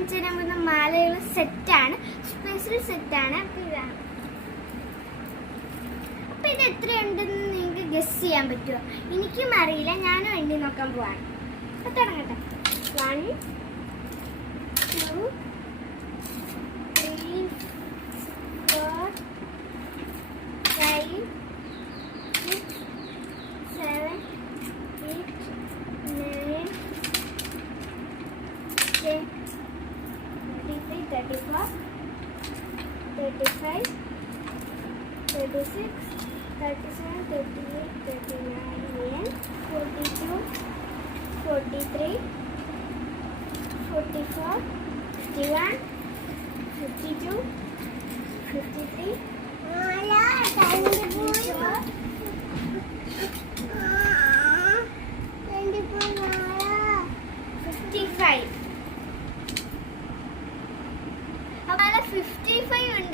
കാണിച്ചു തരാൻ പോകുന്ന മാലകൾ സെറ്റാണ്, സ്പെഷ്യൽ സെറ്റാണ്. അപ്പം ഇത് എത്രയുണ്ടെന്ന് നിങ്ങൾക്ക് ഗസ് ചെയ്യാൻ പറ്റുമോ? എനിക്കും അറിയില്ല, ഞാനും എണ്ണി നോക്കാൻ പോവാണ്. അപ്പം തുടങ്ങട്ടെ. 1 2 3 4 5 6 7 8 9 10 33 34 35 36 37 38 39 42 43 44 51 52 53 55. 55